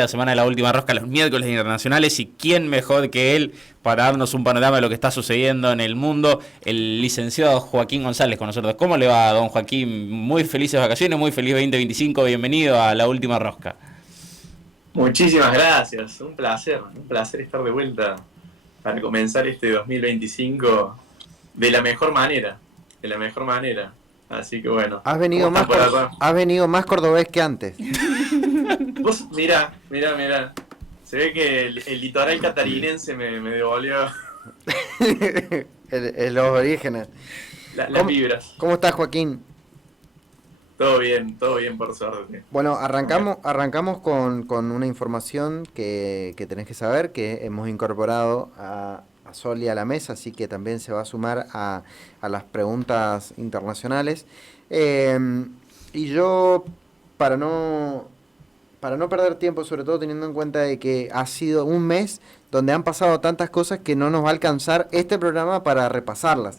la semana de la última rosca, los miércoles internacionales, y quién mejor que él para darnos un panorama de lo que está sucediendo en el mundo, el licenciado Joaquín González con nosotros. ¿Cómo le va, don Joaquín? Muy felices vacaciones, muy feliz 2025, bienvenido a la última rosca. Muchísimas gracias, un placer estar de vuelta para comenzar este 2025 de la mejor manera. Así que bueno, ¿cómo están por allá? Has venido más cordobés que antes. Vos, mirá, se ve que el litoral catarinense me devolvió Los orígenes. las vibras. ¿Cómo estás, Joaquín? Todo bien por suerte. Bueno, arrancamos con una información que tenés que saber, que hemos incorporado a Sol y a la mesa, así que también se va a sumar a las preguntas internacionales. Y yo, para no perder tiempo, sobre todo teniendo en cuenta de que ha sido un mes donde han pasado tantas cosas que no nos va a alcanzar este programa para repasarlas.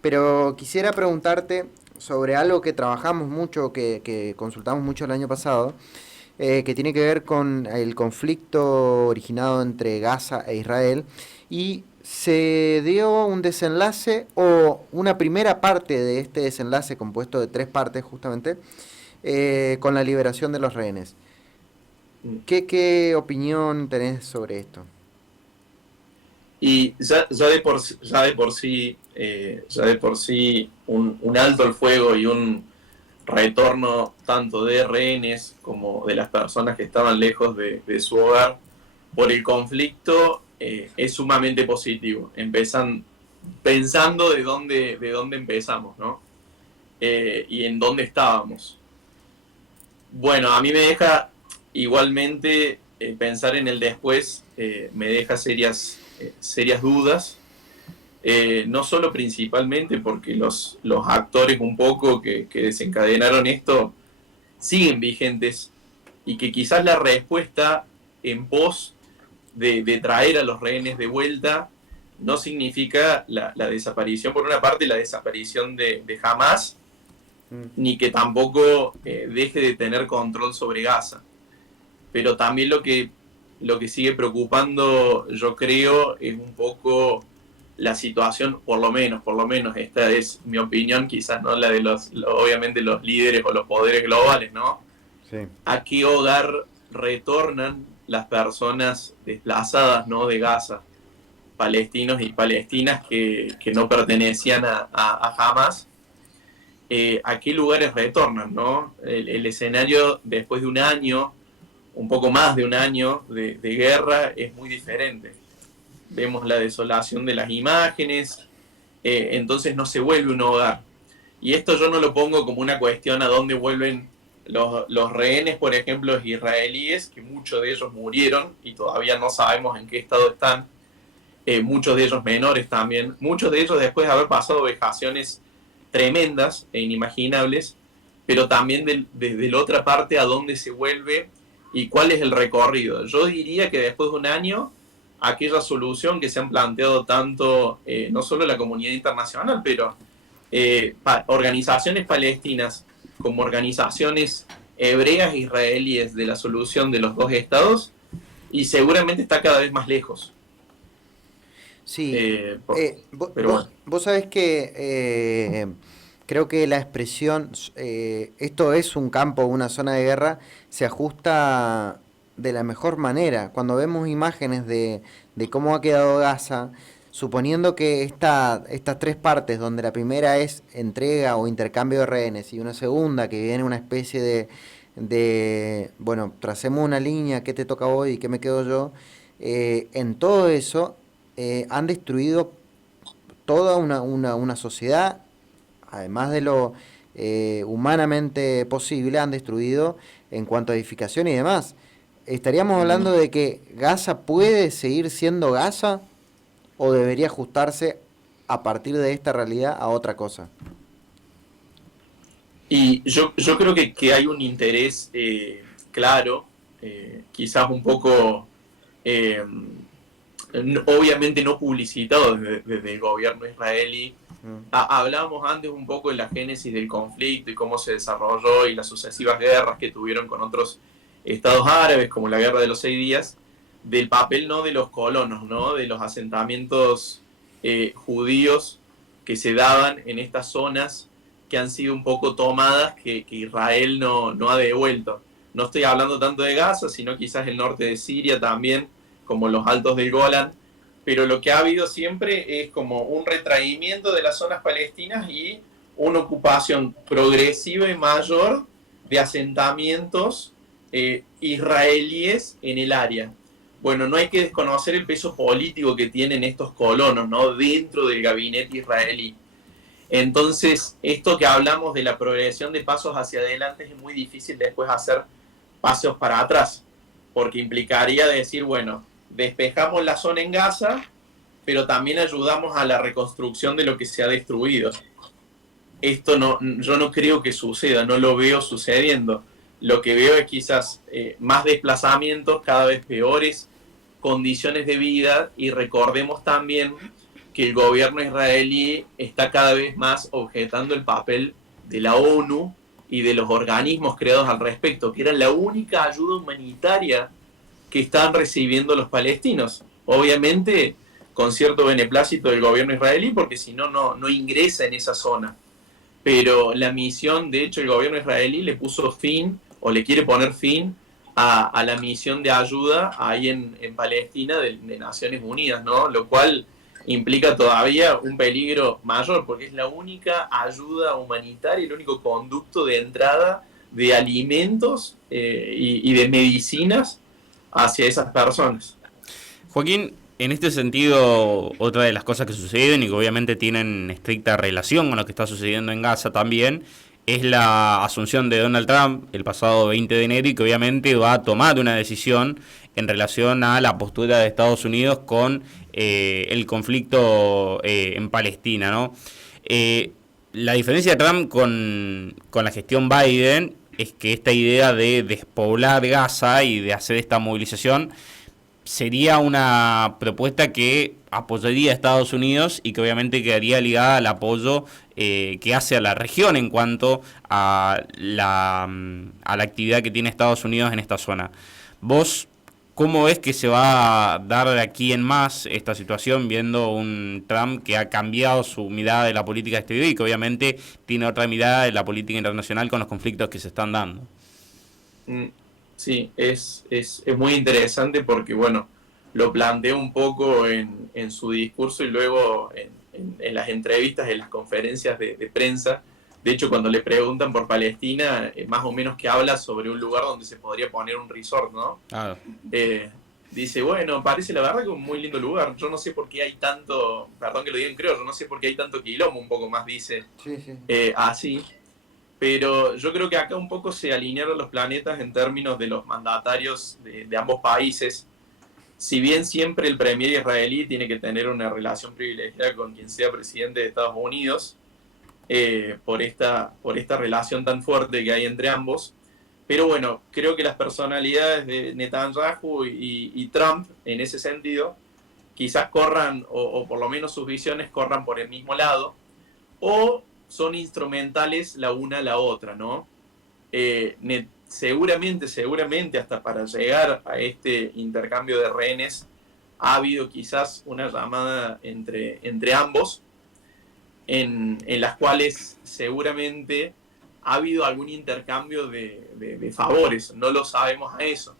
Pero quisiera preguntarte sobre algo que trabajamos mucho, que consultamos mucho el año pasado, que tiene que ver con el conflicto originado entre Gaza e Israel, y se dio un desenlace o una primera parte de este desenlace compuesto de 3 partes justamente, con la liberación de los rehenes. ¿Qué opinión tenés sobre esto? Y ya de por sí un alto el fuego y un retorno tanto de rehenes como de las personas que estaban lejos de su hogar por el conflicto es sumamente positivo. Empiezan pensando de dónde empezamos, ¿no? Y en dónde estábamos. Bueno, a mí me deja igualmente pensar en el después, me deja serias dudas. No solo principalmente porque los actores un poco que desencadenaron esto siguen vigentes y que quizás la respuesta en pos de traer a los rehenes de vuelta no significa la desaparición, por una parte la desaparición de Hamas, ni que tampoco deje de tener control sobre Gaza. Pero también lo que sigue preocupando, yo creo, es un poco la situación, por lo menos, esta es mi opinión, quizás no la de obviamente los líderes o los poderes globales, ¿no? Sí. ¿A qué hogar retornan las personas desplazadas, ¿no?, de Gaza? Palestinos y palestinas que no pertenecían a Hamas. ¿A qué lugares retornan, no? El escenario después de un año, un poco más de un año de guerra, es muy diferente. Vemos la desolación de las imágenes, entonces no se vuelve un hogar. Y esto yo no lo pongo como una cuestión a dónde vuelven los rehenes, por ejemplo, israelíes, que muchos de ellos murieron y todavía no sabemos en qué estado están, muchos de ellos menores también, muchos de ellos después de haber pasado vejaciones tremendas e inimaginables, pero también desde la otra parte a dónde se vuelve y cuál es el recorrido. Yo diría que después de un año, aquella solución que se han planteado tanto, no solo la comunidad internacional, pero organizaciones palestinas como organizaciones hebreas e israelíes de la solución de los dos estados, y seguramente está cada vez más lejos. Sí, Pero bueno. vos sabés que creo que la expresión, esto es un campo, una zona de guerra, se ajusta de la mejor manera. Cuando vemos imágenes de cómo ha quedado Gaza, suponiendo que estas 3 partes, donde la primera es entrega o intercambio de rehenes y una segunda que viene una especie bueno, tracemos una línea, ¿qué te toca hoy y qué me quedo yo? En todo eso han destruido toda una sociedad, además de lo humanamente posible, han destruido en cuanto a edificación y demás. ¿Estaríamos hablando de que Gaza puede seguir siendo Gaza o debería ajustarse a partir de esta realidad a otra cosa? Y yo creo que hay un interés claro, quizás un poco, obviamente no publicitado desde el gobierno israelí. Hablábamos antes un poco de la génesis del conflicto y cómo se desarrolló y las sucesivas guerras que tuvieron con otros estados árabes, como la Guerra de los 6 días, del papel no de los colonos, ¿no? De los asentamientos judíos que se daban en estas zonas que han sido un poco tomadas, que Israel no ha devuelto. No estoy hablando tanto de Gaza, sino quizás el norte de Siria también, como los altos del Golán, pero lo que ha habido siempre es como un retraimiento de las zonas palestinas y una ocupación progresiva y mayor de asentamientos israelíes en el área. Bueno, no hay que desconocer el peso político que tienen estos colonos, ¿no? Dentro del gabinete israelí. Entonces, esto que hablamos de la progresión de pasos hacia adelante es muy difícil después hacer pasos para atrás, porque implicaría decir, bueno, despejamos la zona en Gaza, pero también ayudamos a la reconstrucción de lo que se ha destruido. Esto yo no creo que suceda, no lo veo sucediendo. Lo que veo es quizás más desplazamientos, cada vez peores condiciones de vida, y recordemos también que el gobierno israelí está cada vez más objetando el papel de la ONU y de los organismos creados al respecto, que era la única ayuda humanitaria que están recibiendo los palestinos. Obviamente con cierto beneplácito del gobierno israelí, porque si no, no ingresa en esa zona. Pero la misión, de hecho, el gobierno israelí le puso fin, o le quiere poner fin, a la misión de ayuda ahí en Palestina de Naciones Unidas, ¿no? Lo cual implica todavía un peligro mayor, porque es la única ayuda humanitaria, el único conducto de entrada de alimentos y de medicinas hacia esas personas. Joaquín, en este sentido, otra de las cosas que suceden y que obviamente tienen estricta relación con lo que está sucediendo en Gaza también, es la asunción de Donald Trump el pasado 20 de enero y que obviamente va a tomar una decisión en relación a la postura de Estados Unidos con el conflicto en Palestina, ¿no? La diferencia de Trump con la gestión Biden es que esta idea de despoblar Gaza y de hacer esta movilización sería una propuesta que apoyaría a Estados Unidos y que obviamente quedaría ligada al apoyo que hace a la región en cuanto a la actividad que tiene Estados Unidos en esta zona. ¿Vos cómo ves que se va a dar de aquí en más esta situación, viendo un Trump que ha cambiado su mirada de la política exterior y que obviamente tiene otra mirada de la política internacional con los conflictos que se están dando? Sí, es muy interesante porque, bueno, lo planteó un poco en su discurso y luego en las entrevistas, en las conferencias de prensa. De hecho, cuando le preguntan por Palestina, más o menos que habla sobre un lugar donde se podría poner un resort, ¿no? Claro. Dice, bueno, parece la verdad que un muy lindo lugar. Yo no sé por qué hay tanto, perdón que lo diga en criollo, no sé por qué hay tanto quilombo, un poco más dice así. Pero yo creo que acá un poco se alinearon los planetas en términos de los mandatarios de ambos países. Si bien siempre el premier israelí tiene que tener una relación privilegiada con quien sea presidente de Estados Unidos, por esta relación tan fuerte que hay entre ambos. Pero bueno, creo que las personalidades de Netanyahu y Trump, en ese sentido, quizás corran, o por lo menos sus visiones corran por el mismo lado, o son instrumentales la una a la otra, ¿no? Seguramente, hasta para llegar a este intercambio de rehenes, ha habido quizás una llamada entre ambos, en las cuales seguramente ha habido algún intercambio de favores, no lo sabemos a eso.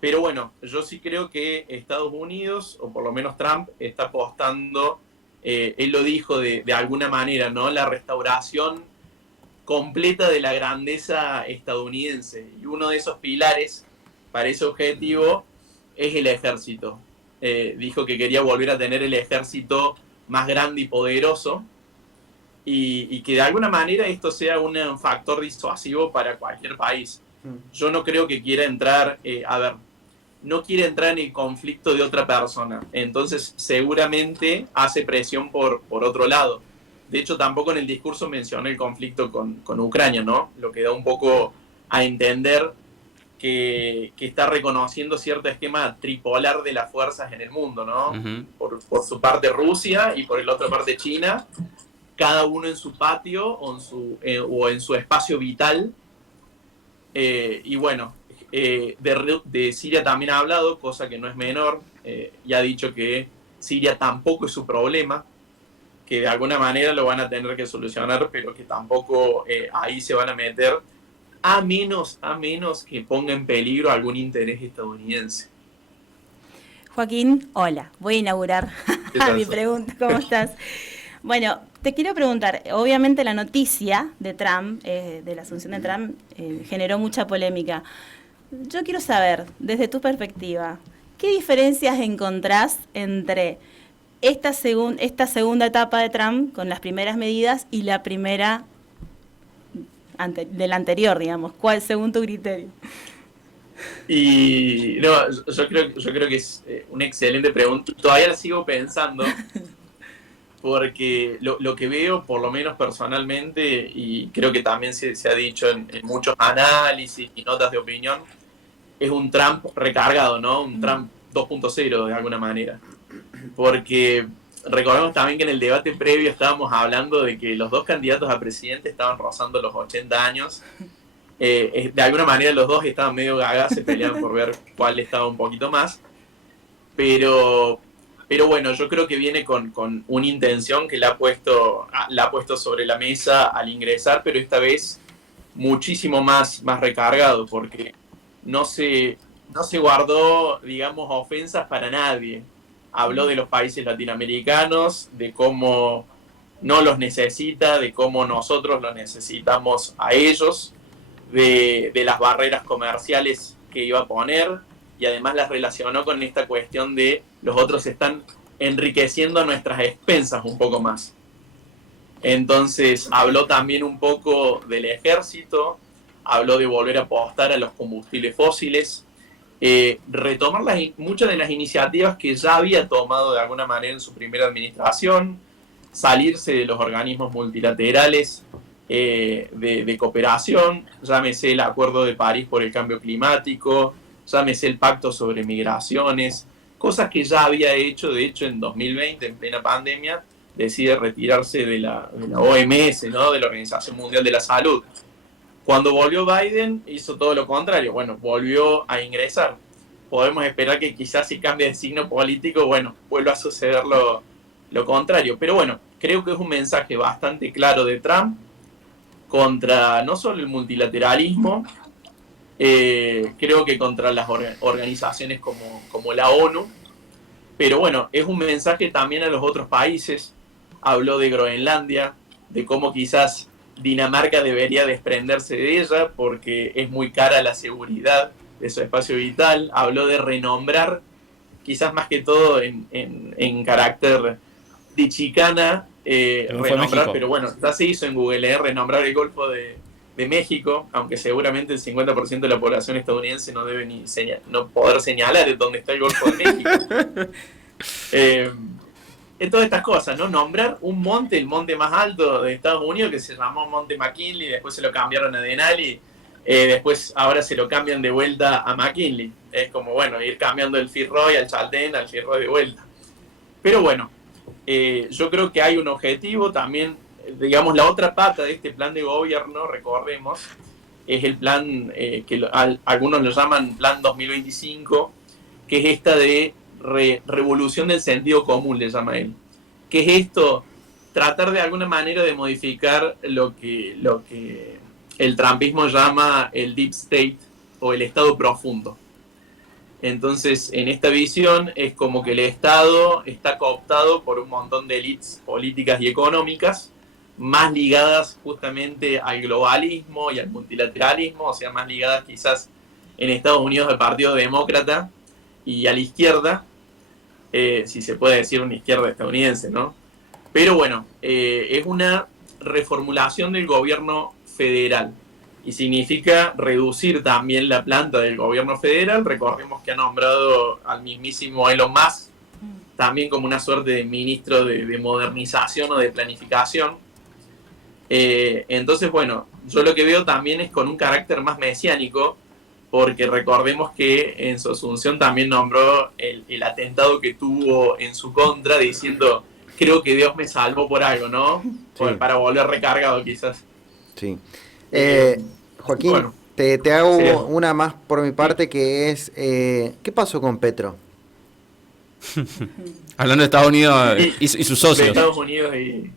Pero bueno, yo sí creo que Estados Unidos, o por lo menos Trump, está apostando, él lo dijo de alguna manera, ¿no? La restauración completa de la grandeza estadounidense. Y uno de esos pilares para ese objetivo es el ejército. Dijo que quería volver a tener el ejército más grande y poderoso, y que de alguna manera esto sea un factor disuasivo para cualquier país. Yo no creo que quiera entrar, no quiere entrar en el conflicto de otra persona, entonces seguramente hace presión por otro lado. De hecho, tampoco en el discurso mencionó el conflicto con Ucrania, ¿no? Lo que da un poco a entender que está reconociendo cierto esquema tripolar de las fuerzas en el mundo, ¿no? Uh-huh. Por su parte Rusia y por la otra parte China, cada uno en su patio o en su espacio vital. Y bueno, De Siria también ha hablado, cosa que no es menor, y ha dicho que Siria tampoco es su problema, que de alguna manera lo van a tener que solucionar, pero que tampoco ahí se van a meter, a menos que ponga en peligro algún interés estadounidense. Joaquín, hola, voy a inaugurar mi pregunta, ¿cómo estás? Bueno, te quiero preguntar, obviamente la noticia de Trump, de la asunción de Trump, generó mucha polémica. Yo quiero saber, desde tu perspectiva, ¿qué diferencias encontrás entre esta segunda etapa de Trump con las primeras medidas y la primera de la anterior, digamos? ¿Cuál, según tu criterio? Y no, yo creo que es una excelente pregunta. Todavía la sigo pensando, porque lo que veo, por lo menos personalmente, y creo que también se ha dicho en muchos análisis y notas de opinión, es un Trump recargado, ¿no? Un Trump 2.0 de alguna manera. Porque recordemos también que en el debate previo estábamos hablando de que los dos candidatos a presidente estaban rozando los 80 años. De alguna manera los dos estaban medio gagas, se peleaban por ver cuál estaba un poquito más. Pero bueno, yo creo que viene con una intención que la ha puesto sobre la mesa al ingresar, pero esta vez muchísimo más recargado, porque no se guardó, digamos, ofensas para nadie. Habló de los países latinoamericanos, de cómo no los necesita, de cómo nosotros los necesitamos a ellos, de las barreras comerciales que iba a poner, y además las relacionó con esta cuestión de los otros están enriqueciendo a nuestras expensas un poco más. Entonces habló también un poco del ejército, habló de volver a apostar a los combustibles fósiles, retomar muchas de las iniciativas que ya había tomado de alguna manera en su primera administración, salirse de los organismos multilaterales de cooperación, llámese el Acuerdo de París por el cambio climático, llámese el Pacto sobre Migraciones, cosas que ya había hecho. De hecho, en 2020, en plena pandemia, decide retirarse de la OMS, ¿no? De la Organización Mundial de la Salud. Cuando volvió Biden, hizo todo lo contrario. Bueno, volvió a ingresar. Podemos esperar que quizás si cambia de signo político, bueno, vuelva a suceder lo contrario. Pero bueno, creo que es un mensaje bastante claro de Trump contra no solo el multilateralismo, creo que contra las organizaciones como la ONU, pero bueno, es un mensaje también a los otros países. Habló de Groenlandia, de cómo quizás Dinamarca debería desprenderse de ella porque es muy cara la seguridad de su espacio vital. Habló de renombrar, quizás más que todo en carácter de chicana, renombrar, pero bueno, ya se hizo en Google, renombrar el Golfo de México, aunque seguramente el 50% de la población estadounidense no debe no poder señalar dónde está el Golfo de México. Todas estas cosas, ¿no? Nombrar un monte, el monte más alto de Estados Unidos, que se llamó Monte McKinley, después se lo cambiaron a Denali, después ahora se lo cambian de vuelta a McKinley. Es como, bueno, ir cambiando el Fitzroy al Chaltén, al Fitzroy de vuelta. Pero bueno, yo creo que hay un objetivo también, digamos, la otra pata de este plan de gobierno, recordemos, es el plan que algunos lo llaman Plan 2025, que es esta de revolución del sentido común, le llama él. ¿Qué es esto? Tratar de alguna manera de modificar lo que el trumpismo llama el deep state o el estado profundo. Entonces, en esta visión es como que el Estado está cooptado por un montón de élites políticas y económicas, más ligadas justamente al globalismo y al multilateralismo, o sea, más ligadas quizás en Estados Unidos al Partido Demócrata y a la izquierda, si se puede decir una izquierda estadounidense, ¿no? Pero bueno, es una reformulación del gobierno federal y significa reducir también la planta del gobierno federal. Recordemos que ha nombrado al mismísimo Elon Musk también como una suerte de ministro de modernización o de planificación. Entonces, bueno, yo lo que veo también es con un carácter más mesiánico, porque recordemos que en su asunción también nombró el atentado que tuvo en su contra, diciendo, creo que Dios me salvó por algo, ¿no? Sí. Para volver recargado quizás. Sí. Joaquín, bueno, Te hago Sí. una más por mi parte, que es, ¿qué pasó con Petro? Hablando de Estados Unidos Y y sus de socios. Estados Unidos y...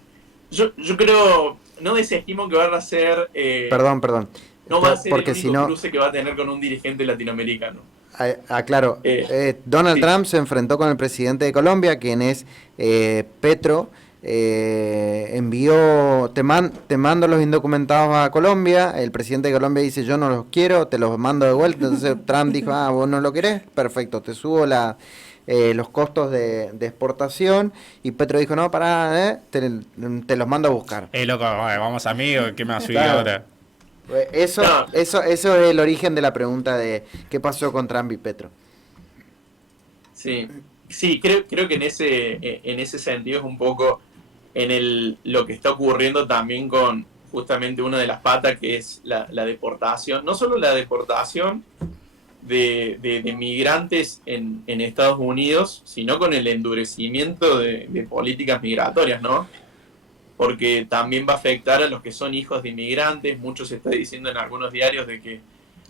Yo creo, no desestimo que va a ser... Perdón, no va a ser el porque si único no, cruce que va a tener con un dirigente latinoamericano. aclaro, Donald Sí. Trump se enfrentó con el presidente de Colombia, quien es Petro. Envió, te mando los indocumentados a Colombia. El presidente de Colombia dice: yo no los quiero, te los mando de vuelta. Entonces Trump dijo: vos no lo querés, perfecto, te subo los costos de exportación. Y Petro dijo: no, pará, te los mando a buscar. Loco, vamos amigos, ¿qué me va a subir Claro. ahora? Eso, No. eso es el origen de la pregunta de qué pasó con Trump y Petro. Sí, sí, creo que en ese sentido es un poco lo que está ocurriendo también con justamente una de las patas, que es la deportación. No solo la deportación de migrantes en Estados Unidos, sino con el endurecimiento de políticas migratorias, ¿no? Porque también va a afectar a los que son hijos de inmigrantes. Mucho se está diciendo en algunos diarios de que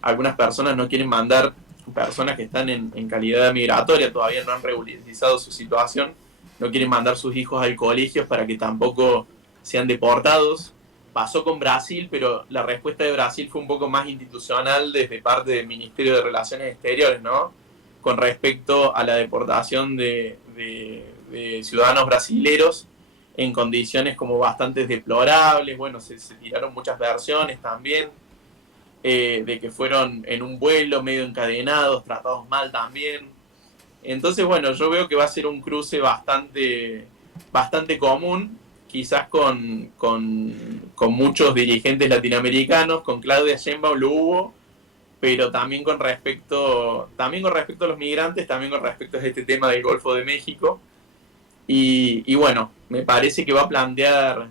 algunas personas no quieren mandar, personas que están en calidad migratoria, todavía no han regularizado su situación, no quieren mandar sus hijos al colegio para que tampoco sean deportados. Pasó con Brasil, pero la respuesta de Brasil fue un poco más institucional desde parte del Ministerio de Relaciones Exteriores, ¿no? Con respecto a la deportación de ciudadanos brasileros en condiciones como bastante deplorables. Bueno, se tiraron muchas versiones también, de que fueron en un vuelo medio encadenados, tratados mal también. Entonces, bueno, yo veo que va a ser un cruce bastante común, quizás con muchos dirigentes latinoamericanos. Con Claudia Sheinbaum lo hubo, pero también con respecto a los migrantes, también con respecto a este tema del Golfo de México. Y bueno, me parece que va a plantear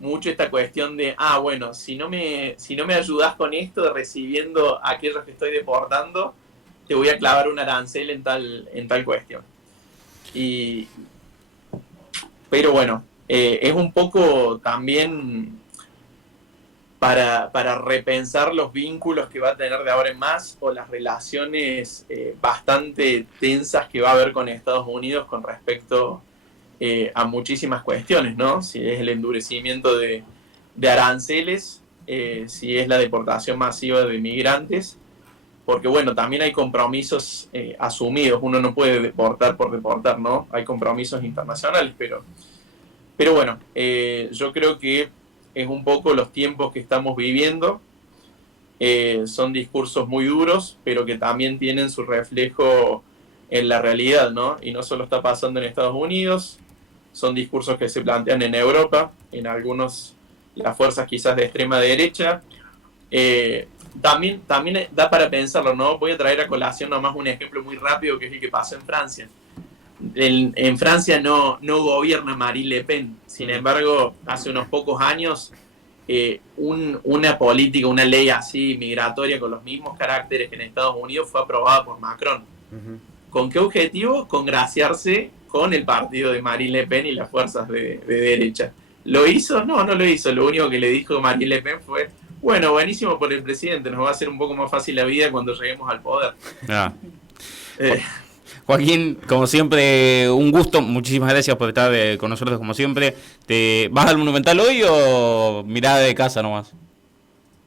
mucho esta cuestión de, bueno, si no me ayudás con esto de recibiendo a aquellos que estoy deportando, te voy a clavar un arancel en tal cuestión. Pero bueno, es un poco también para repensar los vínculos que va a tener de ahora en más, o las relaciones bastante tensas que va a haber con Estados Unidos con respecto a muchísimas cuestiones, ¿no? Si es el endurecimiento de aranceles, si es la deportación masiva de migrantes, porque bueno, también hay compromisos asumidos. Uno no puede deportar por deportar, ¿no? Hay compromisos internacionales, pero bueno, yo creo que es un poco los tiempos que estamos viviendo. Son discursos muy duros, pero que también tienen su reflejo en la realidad, ¿no? Y no solo está pasando en Estados Unidos, son discursos que se plantean en Europa, en algunos, las fuerzas quizás de extrema derecha. También da para pensarlo, ¿no? Voy a traer a colación nomás un ejemplo muy rápido, que es el que pasó en Francia. En Francia no gobierna Marine Le Pen. Sin embargo, hace unos pocos años, una política, una ley así migratoria con los mismos caracteres que en Estados Unidos fue aprobada por Macron. ¿Con qué objetivo? Congraciarse con el partido de Marine Le Pen y las fuerzas de derecha. ¿Lo hizo? No lo hizo. Lo único que le dijo Marine Le Pen fue: bueno, buenísimo por el presidente, nos va a hacer un poco más fácil la vida cuando lleguemos al poder. Joaquín, como siempre, un gusto. Muchísimas gracias por estar con nosotros, como siempre. ¿Te vas al Monumental hoy o mirada de casa nomás?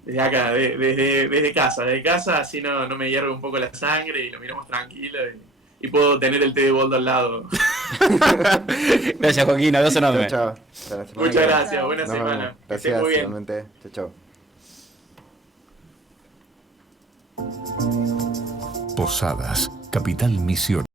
Desde acá, desde casa, así no me hierve un poco la sangre y lo miramos tranquilo y puedo tener el té de boldo al lado. Gracias, Joaquín, abrazo enorme. Chao. Muchas gracias, buena Nos semana. vemos. Que estés Gracias, muy bien. igualmente. Chao. Posadas, Capital Misionero.